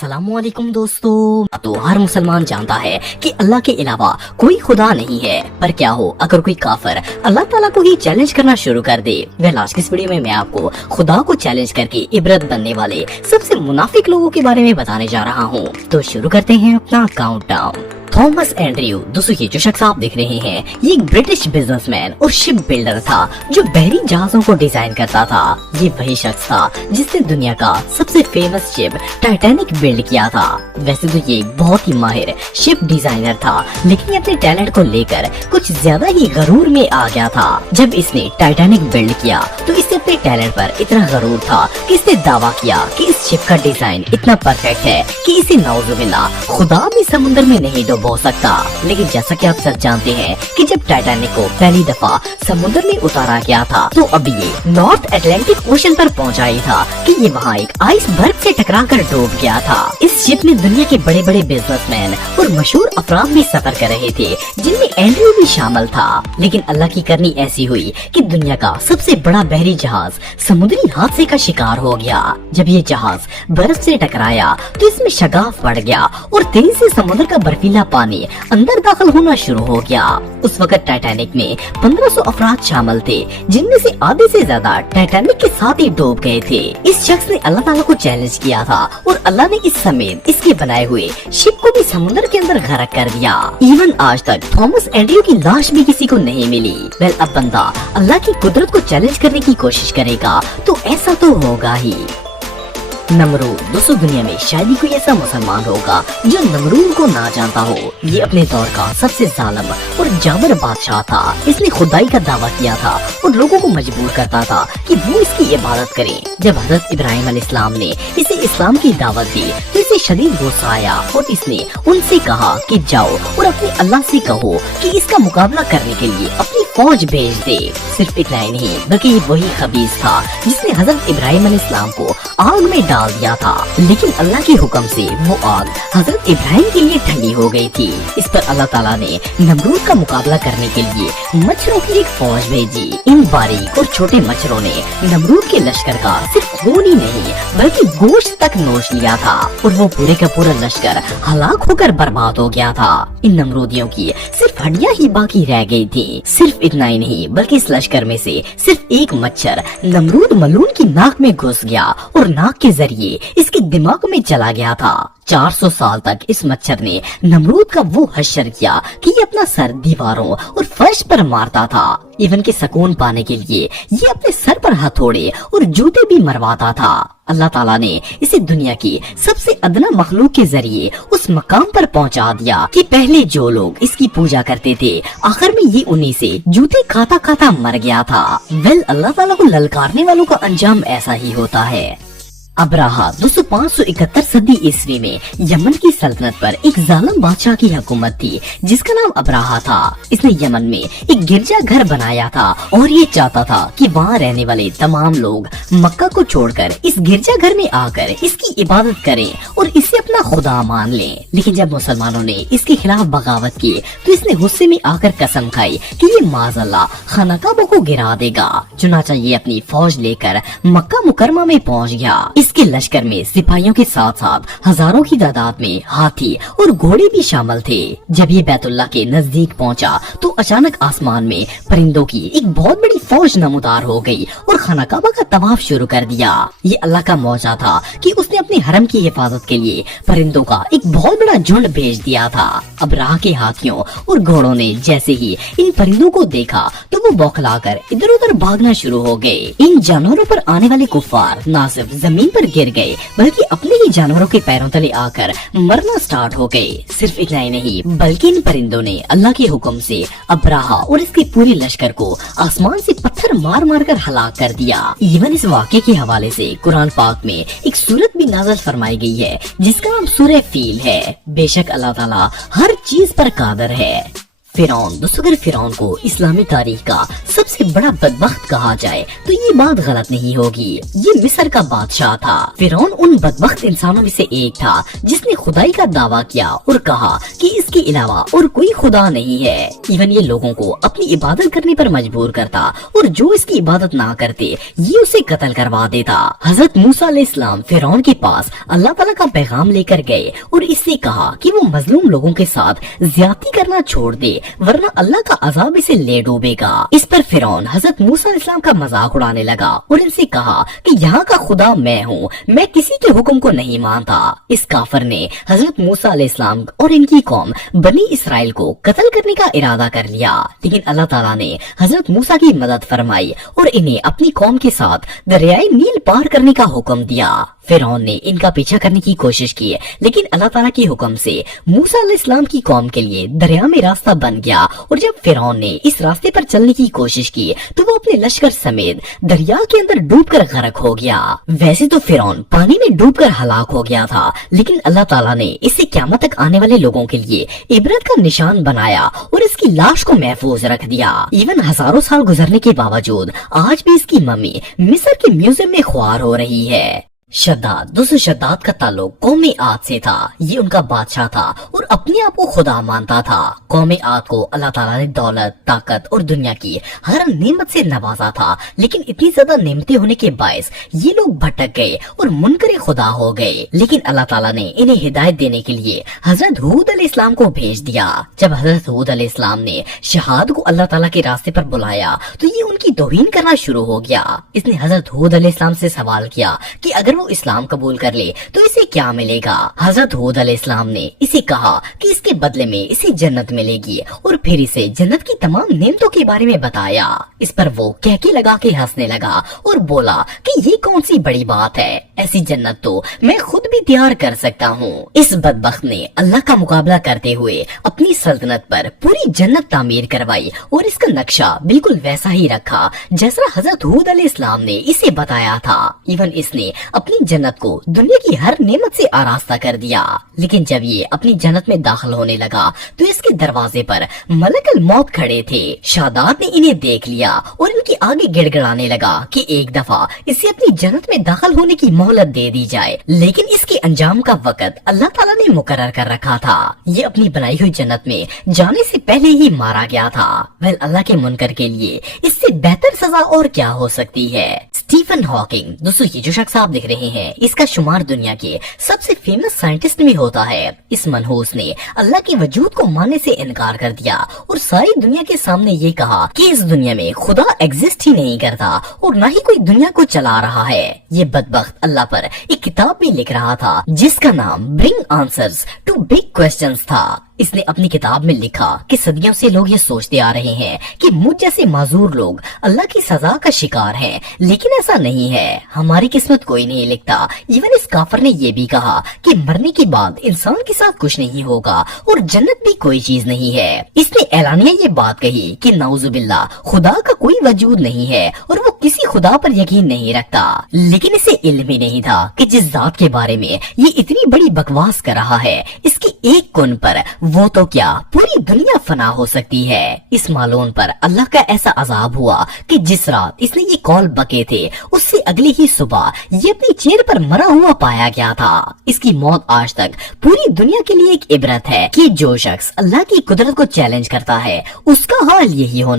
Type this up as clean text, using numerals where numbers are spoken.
अस्सलामुअलैकुम दोस्तों। तो हर मुसलमान जानता है कि अल्लाह के अलावा कोई खुदा नहीं है, पर क्या हो अगर कोई काफिर अल्लाह ताला को ही चैलेंज करना शुरू कर दे। वेल आज की इस वीडियो में मैं आपको खुदा को चैलेंज करके इबरत बनने वाले सबसे मुनाफिक लोगों के बारे में बताने जा रहा हूँ। तो शुरू करते हैं अपना काउंटडाउन। थॉमस एंड्रयू, दोस्तों ये जो शख्स आप देख रहे हैं ये एक ब्रिटिश बिजनेसमैन और शिप बिल्डर था जो बहरी जहाजों को डिजाइन करता था। ये वही शख्स था जिसने दुनिया का सबसे फेमस शिप टाइटैनिक बिल्ड किया था। वैसे तो ये एक बहुत ही माहिर शिप डिजाइनर था, लेकिन अपने टैलेंट को लेकर कुछ ज्यादा ही गरूर में आ गया था। जब इसने टाइटैनिक बिल्ड किया तो इससे अपने टैलेंट पर इतना गरूर था कि इसने दावा किया कि इस शिप का डिजाइन इतना परफेक्ट है कि इसे नाउजुबिल्लाह खुदा भी समुद्र में नहीं डुबो सकता। लेकिन जैसा कि आप सब जानते हैं कि जब टाइटैनिक को पहली दफा समुद्र में उतारा गया था तो अब ये नॉर्थ अटलांटिक ओशन पर पहुंचा ही था कि ये वहाँ एक आइसबर्ग से टकराकर डूब गया था। इस शिप में दुनिया के बड़े बड़े बिजनेसमैन और मशहूर अफराद भी सफर कर रहे थे, जिनमें एंड्रयू भी शामिल था। लेकिन अल्लाह की करनी ऐसी हुई कि दुनिया का सबसे बड़ा बहरी जहाज समुद्री हादसे का शिकार हो गया। जब ये जहाज बर्फ से टकराया तो इसमें शगाफ पड़ गया और तेजी से समुद्र का बर्फीला पानी अंदर दाखिल होना शुरू हो गया। उस वक्त टाइटैनिक में 1500 अफराद शामिल थे, जिनमें से आधे से ज्यादा टाइटैनिक के साथ ही डूब गए थे। इस शख्स ने अल्लाह ताला को चैलेंज किया था और अल्लाह ने इस समेत इसके बनाए हुए शिप को भी समुद्र के अंदर गर्क कर दिया। इवन आज तक थॉमस एंड्रयू की लाश भी किसी को नहीं मिली। वेल अब बंदा अल्लाह की कुदरत को चैलेंज करने की कोशिश करेगा तो ऐसा तो होगा ही। नमरूद, दोस्तों दुनिया में शायद ही कोई ऐसा मुसलमान होगा जो नमरूद को ना जानता हो। ये अपने दौर का सबसे जालिम और जाबर बादशाह था। इसने खुदाई का दावा किया था और लोगों को मजबूर करता था कि वो इसकी इबादत करें। जब हजरत इब्राहिम अलैहिस्सलाम ने इसे इस्लाम की दावत दी तो इसे शदीद गुस्सा आया और इसने उनसे कहा कि जाओ और अपने अल्लाह से कहो कि इसका मुकाबला करने के लिए अपनी फौज भेज दे। सिर्फ इतना ही नहीं बल्कि ये वही खबीस था जिसने हजरत इब्राहिम अलैहिस्सलाम को आग में डाल दिया था। लेकिन अल्लाह के हुक्म से वो आग हजरत इब्राहिम के लिए ठंडी हो गई थी। इस पर अल्लाह ताला ने नमरूद का मुकाबला करने के लिए मच्छरों की एक फौज भेजी। इन बारीक और छोटे मच्छरों ने नमरूद के लश्कर का सिर्फ खून ही नहीं बल्कि गोश्त तक नोच लिया था और वो पूरे का पूरा लश्कर हलाक होकर बर्बाद हो गया था। इन नमरूदियों की सिर्फ हड्डियां ही बाकी रह गई थी। सिर्फ इतना ही नहीं बल्कि इस लश्कर में से सिर्फ एक मच्छर नमरूद मलून की नाक में घुस गया और नाक के जरिए इसके दिमाग में चला गया था। 400 साल तक इस मच्छर ने नमरूद का वो हश्र किया कि ये अपना सर दीवारों और फर्श पर मारता था। इवन के सुकून पाने के लिए ये अपने सर पर हथौड़े और जूते भी मरवाता था। अल्लाह ताला ने इसे दुनिया की सबसे अदना मखलूक के जरिए उस मकाम पर पहुंचा दिया कि पहले जो लोग इसकी पूजा करते थे आखिर में ये उन्हीं से जूते खाता खाता मर गया था। वेल अल्लाह ताला को ललकारने वालों का अंजाम ऐसा ही होता है। अब्राहा, दोस्तों 571 सदी ईस्वी में यमन की सल्तनत पर एक जालिम बादशाह की हुकूमत थी जिसका नाम अब्राहा था। इसने यमन में एक गिरजा घर बनाया था और ये चाहता था कि वहाँ रहने वाले तमाम लोग मक्का को छोड़कर इस गिरजा घर में आकर इसकी इबादत करें और इसे अपना खुदा मान लें। लेकिन जब मुसलमानों ने इसके खिलाफ बगावत की तो इसने गुस्से में आकर कसम खाई कि ये माज़अल्लाह खाना काबा को गिरा देगा। चुनाचा ये अपनी फौज लेकर मक्का मुकरमा में पहुँच गया। इसके लश्कर में सिपाहियों के साथ साथ हजारों की तादाद में हाथी और घोड़े भी शामिल थे। जब ये बैतुल्लाह के नजदीक पहुंचा तो अचानक आसमान में परिंदों की एक बहुत बड़ी फौज नमूदार हो गई और खाना काबा का तवाफ शुरू कर दिया। ये अल्लाह का मौजा था कि उसने अपने हरम की हिफाजत के लिए परिंदों का एक बहुत बड़ा झुंड भेज दिया था। अब्राहा के हाथियों और घोड़ों ने जैसे ही इन परिंदों को देखा तो वो बौखलाकर इधर उधर भागना शुरू हो गए। इन जानवरों पर आने वाले कुफ्फार न सिर्फ जमीन पर गिर गए बल्कि अपने ही जानवरों के पैरों तले आकर मरना स्टार्ट हो गए। सिर्फ इतना ही नहीं बल्कि इन परिंदों ने अल्लाह के हुक्म से अब्राहा और इसके पूरे लश्कर को आसमान से पत्थर मार मार कर हलाक कर दिया। इवन इस वाक़े के हवाले से कुरान पाक में एक सूरत भी नाज़िल फरमाई गई है जिसका नाम सूरह फील है। बेशक अल्लाह ताला हर चीज पर कादर है। फिरौन, दोस्तों अगर फिरौन को इस्लामी तारीख का सबसे बड़ा बदबख्त कहा जाए तो ये बात गलत नहीं होगी। ये मिस्र का बादशाह था। फिरौन उन बदबख्त इंसानों में से एक था जिसने खुदाई का दावा किया और कहा कि इसके अलावा और कोई खुदा नहीं है। इवन ये लोगों को अपनी इबादत करने पर मजबूर करता और जो इसकी इबादत ना करते ये उसे कत्ल करवा देता। हजरत मूसा अलैहिस्सलाम फिरौन के पास अल्लाह ताला का पैगाम लेकर गए और इससे कहा कि वो मजलूम लोगों के साथ ज्यादती करना छोड़ दे वरना अल्लाह का अजाब इसे ले डूबेगा। इस पर फिरौन हजरत मूसा अलैहिस्सलाम का मजाक उड़ाने लगा और इनसे कहा कि यहाँ का खुदा मैं हूँ, मैं किसी के हुक्म को नहीं मानता। इस काफिर ने हजरत मूसा अलैहिस्सलाम और इनकी कौम बनी इसराइल को कत्ल करने का इरादा कर लिया, लेकिन अल्लाह ताला ने हजरत मूसा की मदद फरमाई और इन्हें अपनी कौम के साथ दरियाए नील पार करने का हुक्म दिया। फिरौन ने इनका पीछा करने की कोशिश की, लेकिन अल्लाह ताला के हुक्म से मूसा अलैहिस्सलाम की कौम के लिए दरिया में रास्ता बन गया और जब फिरौन ने इस रास्ते पर चलने की कोशिश की तो वो अपने लश्कर समेत दरिया के अंदर डूबकर गर्क हो गया। वैसे तो फिरौन पानी में डूबकर हलाक हो गया था, लेकिन अल्लाह ताला ने इसे क़यामत तक आने वाले लोगों के लिए इबरत का निशान बनाया और इसकी लाश को महफूज रख दिया। इवन हजारों साल गुजरने के बावजूद आज भी इसकी मम्मी मिस्र के म्यूजियम में ख्वार हो रही है। शद्दाद, दोस्तों शद्दाद का ताल्लुक कौम आद से था। ये उनका बादशाह था और अपने आप को खुदा मानता था। कौम आद को अल्लाह ताला ने दौलत, ताकत और दुनिया की हर नेमत से नवाजा था, लेकिन इतनी ज्यादा नेमतें होने के बायस ये लोग भटक गए और मुनकरे खुदा हो गए। लेकिन अल्लाह ताला ने इन्हें हिदायत देने के लिए हजरत हूद अलैहिस्सलाम को भेज दिया। जब हजरत हूद अलैहिस्सलाम ने शहाद को अल्लाह ताला के रास्ते पर बुलाया तो ये उनकी तौहीन करना शुरू हो गया। इसने हजरत हूद अलैहिस्सलाम से सवाल किया कि अगर वो इस्लाम कबूल कर ले तो इसे क्या मिलेगा। हजरत हूद अलैहिस्सलाम ने इसे कहा कि इसके बदले में इसे जन्नत मिलेगी और फिर इसे जन्नत की तमाम नेमतों के बारे में बताया। इस पर वो कहके लगा के हंसने लगा और बोला कि ये कौन सी बड़ी बात है, ऐसी जन्नत तो मैं खुद भी तैयार कर सकता हूँ। इस बदबख्त ने अल्लाह का मुकाबला करते हुए अपनी सल्तनत पर पूरी जन्नत तामीर करवाई और इसका नक्शा बिल्कुल वैसा ही रखा जैसा हजरत हूद अलैहिस्सलाम ने इसे बताया था। इवन इसने अपनी जन्नत को दुनिया की हर नेमत से आरास्ता कर दिया। लेकिन जब ये अपनी जन्नत में दाखिल होने लगा तो इसके दरवाजे पर मलकुल मौत खड़े थे। शद्दाद ने इन्हें देख लिया और इनके आगे गिड़गिड़ाने लगा कि एक दफा इसे अपनी जन्नत में दाखिल होने की मोहलत दे दी जाए, लेकिन इसके अंजाम का वक्त अल्लाह ताला ने मुकर्रर कर रखा था। ये अपनी बनाई हुई जन्नत में जाने से पहले ही मारा गया था। वेल, अल्लाह के मुनकर के लिए इससे बेहतर सजा और क्या हो सकती है। स्टीफन हॉकिंग, दोस्तों ये जो शख्स आप देख रहे हैं इसका शुमार दुनिया के सबसे फेमस साइंटिस्ट में होता है। इस मनहूस ने अल्लाह के वजूद को मानने से इनकार कर दिया और सारी दुनिया के सामने ये कहा कि इस दुनिया में खुदा एग्जिस्ट ही नहीं करता और न ही कोई दुनिया को चला रहा है। ये बदबख्त अल्लाह पर एक किताब भी लिख रहा था जिसका नाम bring answers to big questions था। इसने अपनी किताब में लिखा कि सदियों से लोग ये सोचते आ रहे हैं कि मुझ जैसे माजूर लोग अल्लाह की सजा का शिकार हैं, लेकिन ऐसा नहीं है। हमारी किस्मत कोई नहीं लिखता। इवन इस काफिर ने ये भी कहा कि मरने के बाद इंसान के साथ कुछ नहीं होगा और जन्नत भी कोई चीज नहीं है। इसने ऐलानिया ये बात कही कि नाउजुबिल्लाह खुदा का कोई वजूद नहीं है और वो किसी खुदा पर यकीन नहीं रखता। लेकिन इसे इल्म ही नहीं था कि जिस जात के बारे में ये इतनी बड़ी बकवास कर रहा है इसकी एक कुन पर वो तो क्या पूरी दुनिया फना हो सकती है। इस मालून पर अल्लाह का ऐसा अजाब हुआ कि जिस रात इसने ये कॉल बके थे उससे अगली ही सुबह ये अपनी चेयर पर मरा हुआ पाया गया था। इसकी मौत आज तक पूरी दुनिया के लिए एक इबरत है कि जो शख्स अल्लाह की कुदरत को चैलेंज करता है उसका हाल यही होना